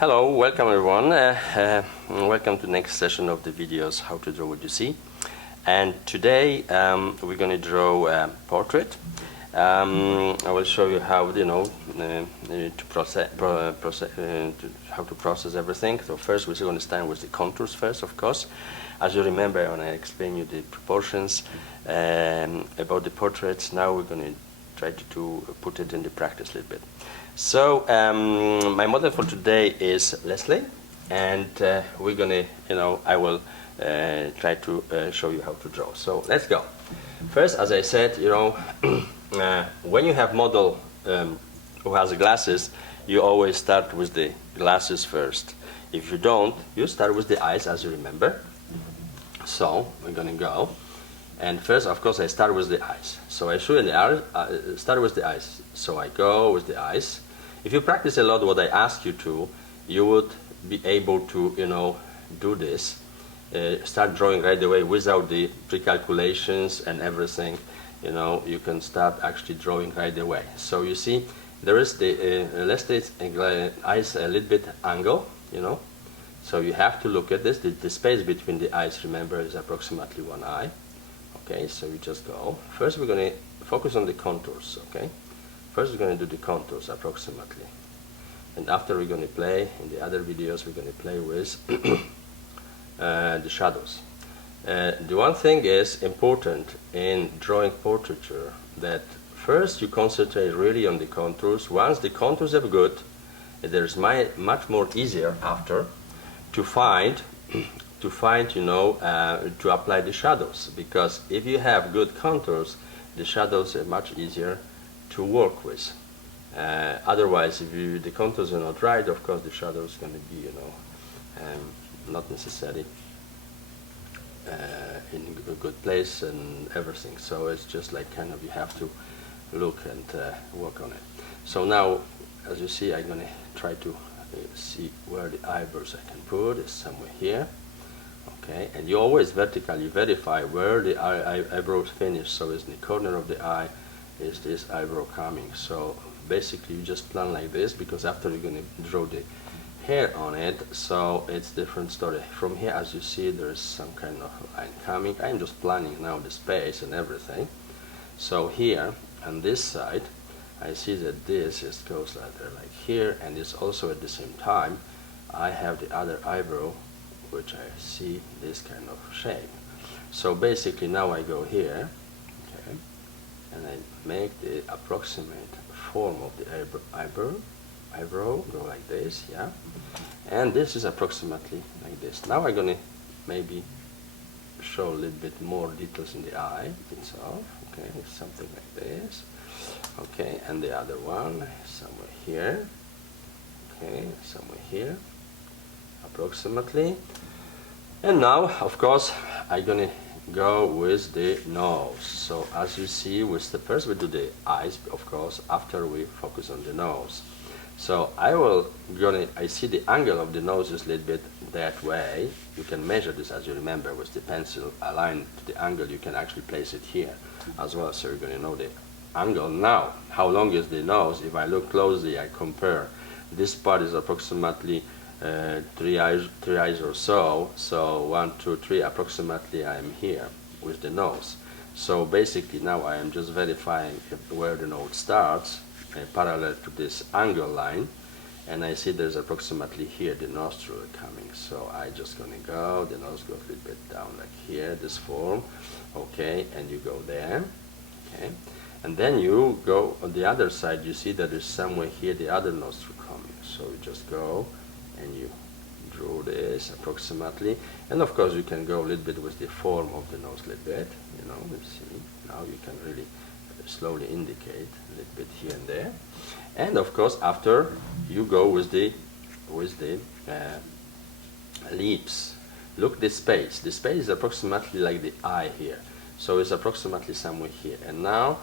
Hello, welcome everyone. Welcome to the next session of the videos How to Draw What You See. And today we're going to draw a portrait. I will show you how how to process everything. So first we're going to start with the contours first, of course. As you remember when I explained you the proportions about the portraits, now we're going to try to put it into practice a little bit. So my model for today is Leslie, and we're gonna, I will try to show you how to draw. So let's go. First, as I said, when you have model who has glasses, you always start with the glasses first. If you don't, you start with the eyes, as you remember. So we're gonna go. And first, of course, I start with the eyes. So I show you the eyes, start with the eyes. So I go with the eyes. If you practice a lot what I ask you to, you would be able to, do this. Start drawing right away without the pre-calculations and everything. You can start actually drawing right away. So you see, there is the let's say eyes a little bit angle, So you have to look at this. The space between the eyes, remember, is approximately one eye. Okay, so we just go. First we're going to focus on the contours, okay? First we're going to do the contours approximately. And after we're going to play, in the other videos, we're going to play with the shadows. The one thing is important in drawing portraiture, that first you concentrate really on the contours. Once the contours are good, there's much more easier after to find to apply the shadows, because if you have good contours, the shadows are much easier to work with. Otherwise, if the contours are not right, of course the shadows are going to be, not necessarily in a good place and everything. So it's just like you have to look and work on it. So now, as you see, I'm going to try to see where the eyebrows I can put. It's somewhere here. Okay, and you always vertically verify where the eyebrows finish. So it's in the corner of the eye is this eyebrow coming. So basically you just plan like this, because after you're going to draw the hair on it, so it's different story. From here, as you see, there is some kind of line coming. I'm just planning now the space and everything. So here on this side, I see that this goes like here, and it's also at the same time I have the other eyebrow, which I see this kind of shape. So basically now I go here, okay, and I make the approximate form of the eyebrow, go like this, yeah, and this is approximately like this. Now I'm gonna maybe show a little bit more details in the eye itself, okay, something like this, okay, and the other one somewhere here, okay, somewhere here, approximately. And now, of course, I'm gonna go with the nose. So as you see, first we do the eyes, of course, after we focus on the nose. So I see the angle of the nose is a little bit that way. You can measure this, as you remember, with the pencil aligned to the angle. You can actually place it here as well, so you're gonna know the angle. Now, how long is the nose? If I look closely, I compare. This part is approximately 3 eyes or so. So 1, 2, 3, approximately I am here with the nose. So basically now I am just verifying where the nose starts, parallel to this angle line, and I see there's approximately here the nostril coming. So I just gonna go, the nose goes a little bit down like here, this form, okay, and you go there, okay, and then you go on the other side. You see that there's somewhere here the other nostril coming. So you just go and you draw this approximately, and of course you can go a little bit with the form of the nose a little bit, you see, now you can really slowly indicate a little bit here and there. And of course after you go with the lips, look, the space is approximately like the eye here, so it's approximately somewhere here. And now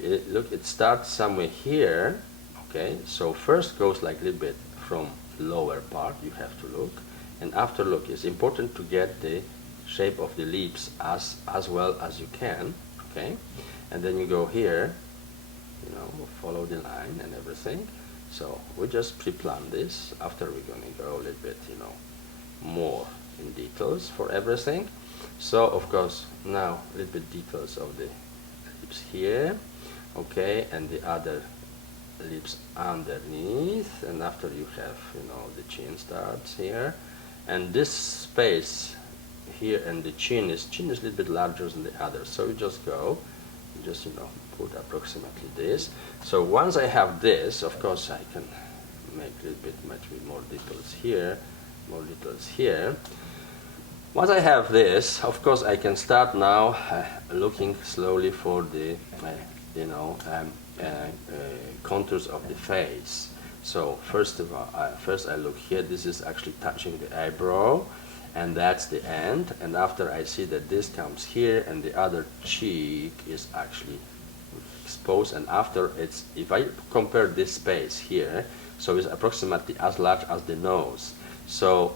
look, it starts somewhere here, okay, so first goes like a little bit from lower part, you have to look, and after look, it's important to get the shape of the lips as well as you can, okay, and then you go here, follow the line and everything. So we just pre-plan this. After we're going to go a little bit, more in details for everything. So of course now a little bit details of the lips here, okay, and the other lips underneath, and after you have the chin starts here, and this space here and the chin is a little bit larger than the other, so you just go put approximately this. So once I have this, of course I can make a little bit much more details here, more details here. Once I have this, of course I can start now looking slowly for the contours of the face. So first of all, first I look here. This is actually touching the eyebrow, and that's the end. And after I see that this comes here, and the other cheek is actually exposed. And after it's, if I compare this space here, so it's approximately as large as the nose. So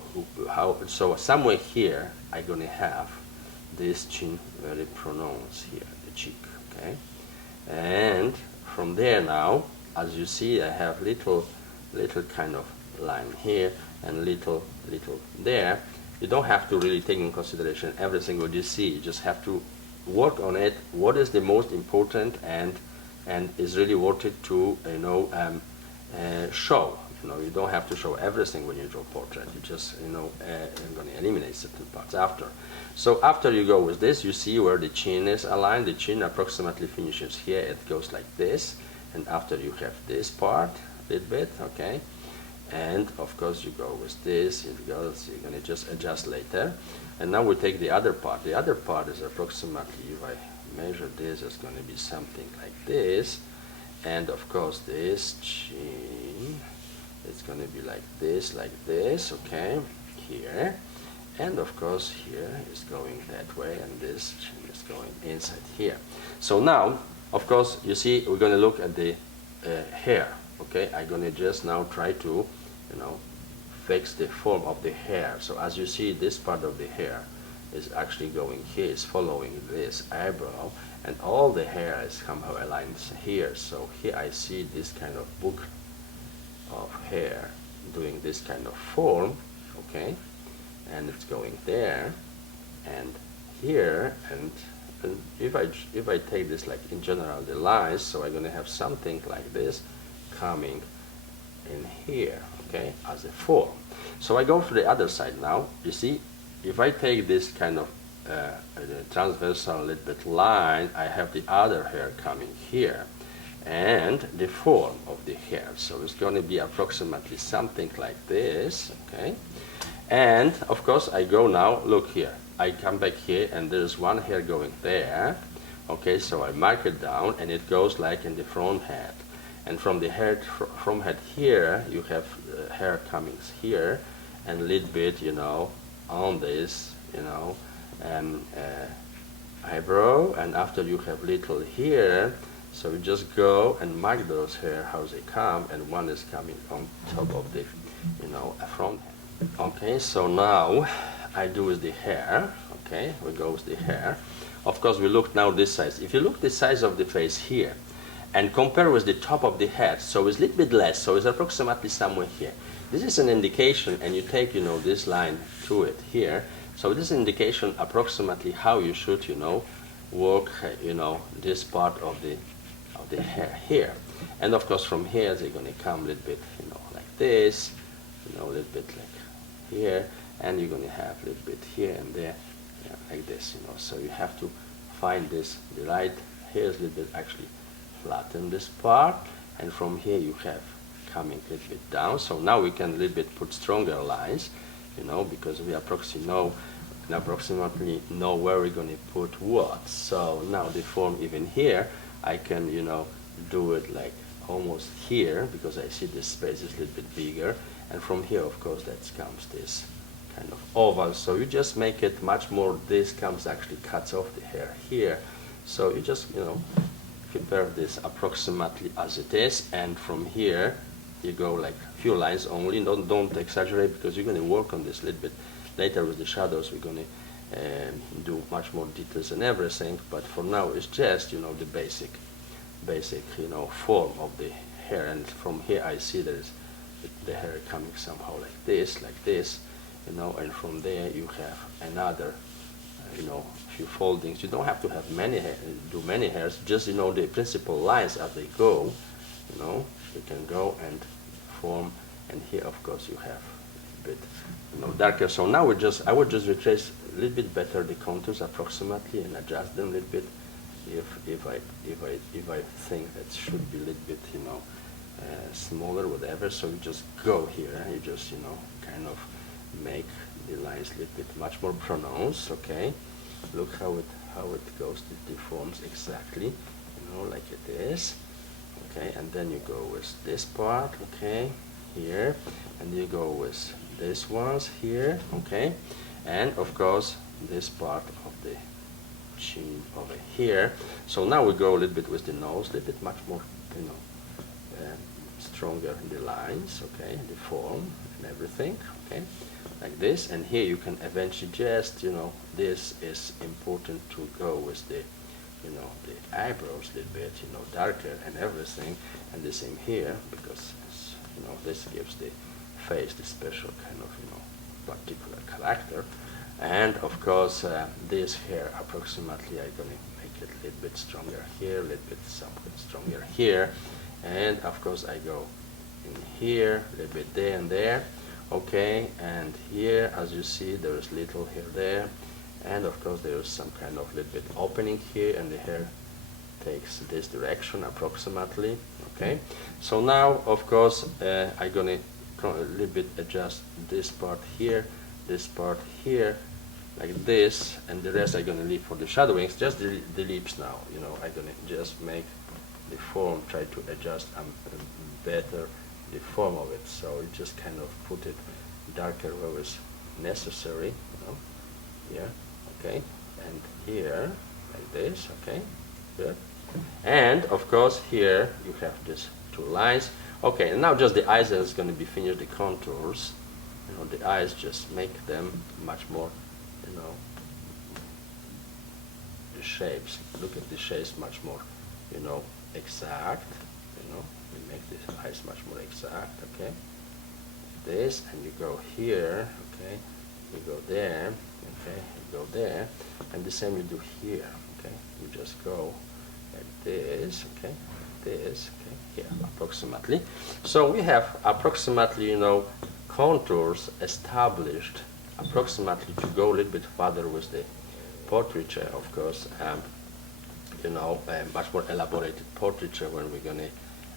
somewhere here I'm gonna have this chin very pronounced here, the cheek, okay. And from there now, as you see, I have little kind of line here and little there. You don't have to really take in consideration everything what you see. You just have to work on it. What is the most important and is really worth it to show. You don't have to show everything when you draw portrait. You just I'm going to eliminate certain parts after. So after you go with this, you see where the chin is aligned. The chin approximately finishes here. It goes like this, and after you have this part a little bit, okay. And of course you go with this. It goes. You're going to just adjust later. And now we take the other part. The other part is approximately, if I measure this, it's going to be something like this. And of course this chin, it's going to be like this, okay, here. And of course here is going that way, and this chin is going inside here. So now, of course, you see, we're going to look at the hair, okay. I'm going to just now try to, fix the form of the hair. So as you see, this part of the hair is actually going here, is following this eyebrow, and all the hair is somehow aligned here. So here I see this kind of book of hair doing this kind of form, okay, and it's going there and here, and if I take this like in general the lines, so I'm going to have something like this coming in here, okay, as a form. So I go to the other side now. You see, if I take this kind of transversal little bit line, I have the other hair coming here and the form of the hair. So it's going to be approximately something like this, okay. And of course I go now, look here, I come back here and there's one hair going there, okay. So I mark it down and it goes like in the front head, and from the head from head here you have hair coming here and a little bit on this eyebrow, and after you have little here. So you just go and mark those hair how they come, and one is coming on top of the front head. Okay, so now I do with the hair. Okay, we go with the hair. Of course we look now this size. If you look the size of the face here and compare with the top of the head, so it's a little bit less, so it's approximately somewhere here. This is an indication, and you take this line to it here. So this is an indication approximately how you should work this part of the hair here. And of course from here they're going to come a little bit like this, a little bit like here, and you're going to have a little bit here and there, like this, So you have to find this, the right here is a little bit actually flatten this part, and from here you have coming a little bit down. So now we can a little bit put stronger lines, because we approximately know where we're going to put what. So now the form even here, I can do it like almost here, because I see this space is a little bit bigger, and from here of course that comes this kind of oval. So you just make it much more, this comes actually cuts off the hair here. So you just prepare this approximately as it is, and from here you go like a few lines only. Don't exaggerate, because you're going to work on this a little bit later with the shadows. We're going to do much more details and everything, but for now it's just the basic form of the hair, and from here I see there is the hair coming somehow like this, you know, and from there you have another, you know, few foldings. You don't have to have do many hairs, just, you know, the principal lines as they go, you know, you can go and form, and here of course you have a bit, you know, darker. So now I would just retrace a little bit better the contours approximately and adjust them a little bit if I think that should be a little bit, you know, smaller, whatever. So you just go here, you just, you know, kind of make the lines a little bit much more pronounced. Okay, look how it goes, it deforms exactly, you know, like it is. Okay, and then you go with this part, okay, here, and you go with these ones here, okay, and of course this part of the chin over here. So now we go a little bit with the nose, a little bit much more, you know, stronger in the lines, okay, the form and everything, okay, like this. And here you can eventually just, you know, this is important to go with the, you know, the eyebrows a little bit, you know, darker and everything, and the same here, because, you know, this gives the face the special kind of, you know, particular character. And of course this here approximately I'm going to make it a little bit stronger here, a little bit something stronger here, and of course I go in here, a little bit there and there, okay, and here as you see there is little here there, and of course there is some kind of little bit opening here, and the hair takes this direction approximately, okay. So now of course I'm going to a little bit adjust this part here, like this, and the rest I'm going to leave for the shadowings, just the lips now, you know, I'm going to just make the form, try to adjust better the form of it, so you just kind of put it darker where it's necessary, you know, here, okay, and here, like this, okay, good, and of course here you have these two lines, okay, and now just the eyes is going to be finished, the contours, you know, the eyes, just make them much more, you know, the shapes, look at the shapes much more, you know, exact, you know, we make the eyes much more exact, okay, this, and you go here, okay, you go there, okay, you go there, and the same you do here, okay, you just go like this, okay, this, okay, here, approximately. So we have approximately, you know, contours established approximately to go a little bit further with the portraiture, of course, you know, a much more elaborated portraiture when we're going to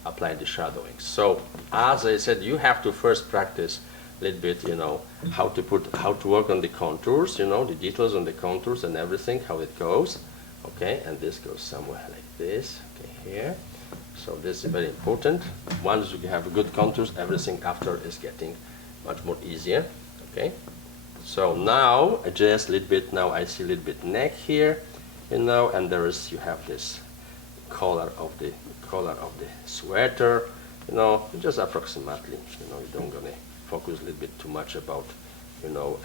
apply the shadowing. So as I said, you have to first practice a little bit, you know, how to work on the contours, you know, the details on the contours and everything, how it goes, okay, and this goes somewhere like this, okay, here. So this is very important. Once you have good contours, everything after is getting much more easier, okay. So now just a little bit, now I see a little bit neck here, you know, and there is, you have this color of the sweater, you know, just approximately, you know, you don't gonna focus a little bit too much about, you know,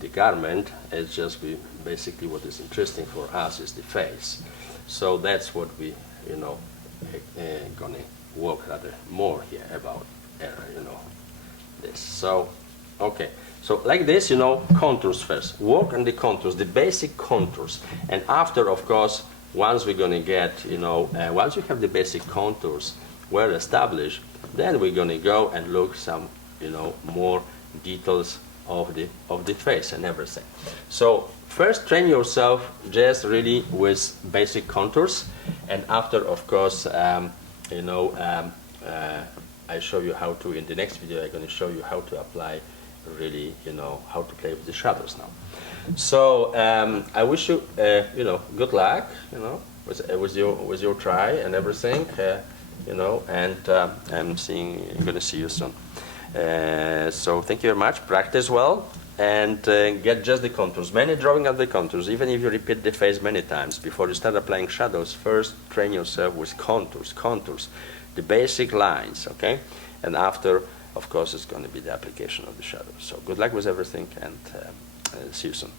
the garment. It's just basically what is interesting for us is the face. So that's what we, you know, gonna work rather more here about, you know, this. So okay, so like this, you know, contours first, work on the contours, the basic contours, and after, of course, once we're gonna get, you know, once you have the basic contours well established, then we're gonna go and look some, you know, more details of the face and everything. So first train yourself just really with basic contours, and after, of course, you know, I show you how to, in the next video I'm going to show you how to apply really, you know, how to play with the shadows now. So I wish you, you know, good luck, you know, with your try and everything, you know, and I'm going to see you soon. So thank you very much. Practice well and get just the contours. Many drawing of the contours. Even if you repeat the face many times before you start applying shadows, first train yourself with contours, the basic lines, okay? And after, of course, it's going to be the application of the shadows. So good luck with everything, and see you soon.